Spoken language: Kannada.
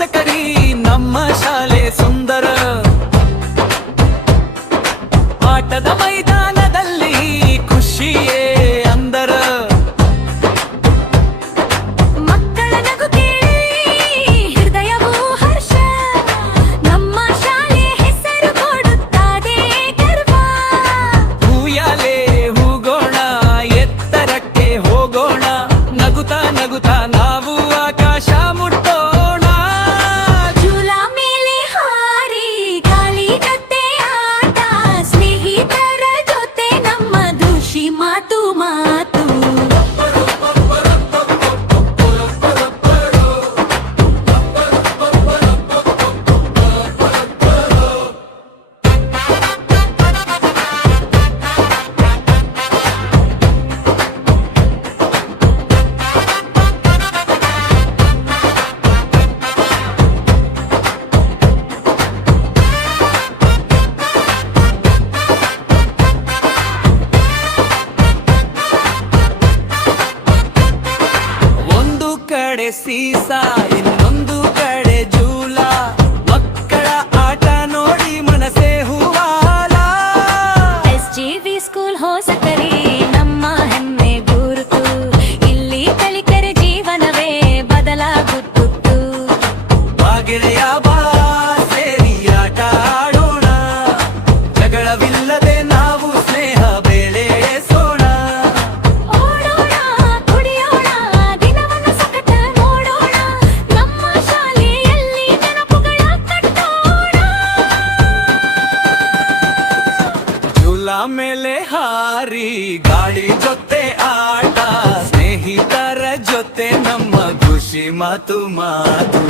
ಹೊಸಕರಿ ನಮ್ಮ ಶಾಲೆ ಸುಂದರ ಆಟದ ಮೈದಾನದಲ್ಲಿ ಖುಷಿಯೇ ಅಂದರ ಮಕ್ಕಳ ನಗು ಕೇಳಿ ಹೃದಯವೂ ಹರ್ಷ ನಮ್ಮ ಶಾಲೆ ಹೆಸರು ಕೊಡುತ್ತದೆ ಗರ್ವ ಹೂಯಾಲೆ ಹೂಗೋಣ ಎತ್ತರಕ್ಕೆ ಹೋಗೋಣ ನಗುತ್ತಾ ನಗುತ್ತಾ ನಾವು ಆಕಾಶ ಮುಟ್ಟೋಣ ಜೂಲಾ ಮೇಲೆ ಹಾರಿ ಗಾಳಿ ಜೊತೆ ಆಟ ಸ್ನೇಹಿತರ ಜೊತೆ ನಮ್ಮ ಖುಷಿ ಮಾತು ಮಾತು ಒಂದು ಕಡೆ ಸೀಸಾ ಇನ್ನೊಂದು ಕಡೆ ಜೂಲ ಮಕ್ಕಳ ಆಟ ನೋಡಿ ಮನಸೇ ಹೂವಾಲ SJV ಸ್ಕೂಲ್ ಹೊಸಕರಿ ನಮ್ಮ ಹೆಮ್ಮೆ ಗುರುತು ಇಲ್ಲಿ ಕಲಿಕರ ಜೀವನವೇ ಬದಲಾಗುತ್ತಿತ್ತು ಬಾಗಿಲೆಯ ಬಾ ಸೇರಿ ಆಟ ಆಡೋಣ ಜಗಳವಿಲ್ಲದೆ ನಾವು ಸ್ನೇಹ ಬೆಳೆಸೋಣ ಓಡೋಣ ಕುಡಿಯೋಣ ದಿನವನ್ನು ಸಖತ ನೋಡೋಣ ನಮ್ಮ ಶಾಲೆಯಲ್ಲಿ ನೆನಪುಗಳ ಕಟ್ಟೋಣ ಜೂಲ ಮೇಲೆ ಹಾರಿ ಗಾಳಿ ಜೊತೆ ಆಟ ಸ್ನೇಹಿತರ ಜೊತೆ ನಮ್ಮ ಖುಷಿ ಮಾತು ಮಾತು